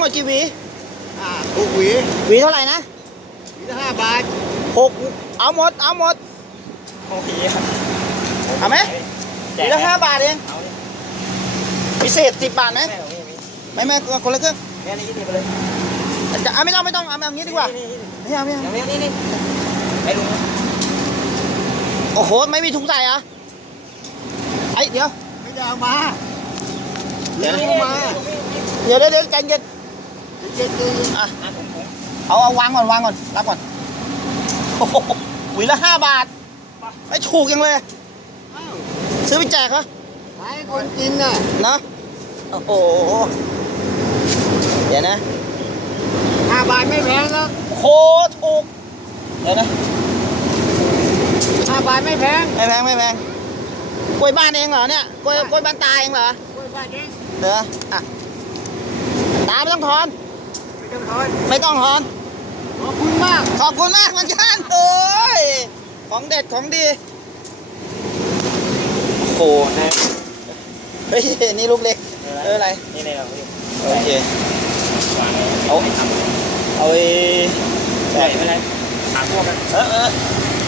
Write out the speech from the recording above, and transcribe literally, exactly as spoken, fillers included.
ดกี่หวีอ่าหกหวีหวีเท่าไหร่นะหวีละห้าบาทหกเอาหมดเอาหมดโอเคครับเอาไหมหวีละห้าบาทเองเอาดิพิเศษสิบบาทไหมแม่เอานี่ไม่ไม่คนละครึ่งแม่นี่นี่ไปเลยจะเอาไม่ต้องไม่ต้องเอาแบบนี้ดีกว่านี่นี่ไม่เอาไม่เอานี่นี่นี่ไอ้ลุงโอ้โหไม่มีถุงใส่เหรอไอ้เดี๋ยวไม่ได้เอามาเดี๋ยวไม่นะได้เอามาเดี๋ยวเดี๋ยวเดี๋ยวใจเย็นเย็นๆอ่ะอ่ะผมผมเอาเอาวางก่อนวางก่อนรับก่อนโอ้โหหวีละห้าบาทไม่ถูกยังเลยอ้าวซื้อไปแจกเหรอขายให้คนกินน่ะเนาะโอ้โหเดี๋ยวนะห้าบาทไม่แพงหรอกโคตรถูกเดี๋ยวนะห้าบาทไม่แพงไม่แพงไม่แพงกล้วยบ้านเองเหรอเนี่ยกล้วยกล้วยบ้านตาเองเหรอกล้วยบ้านเองเหรออ่ะตาไม่ต้องถอนไม่ต้องทอนไม่ต้องถอนขอบคุณมากขอบคุณมากเหมือนกันโอ้ยของเด็ดของดีโคนะเฮ้ยนี่ลูกเล็กเอออะไรนี่เลยเราโอเควางเอาไม่ทำเอาไอ้ใช่ไม่เป็นไรถามพวกกันเออเออ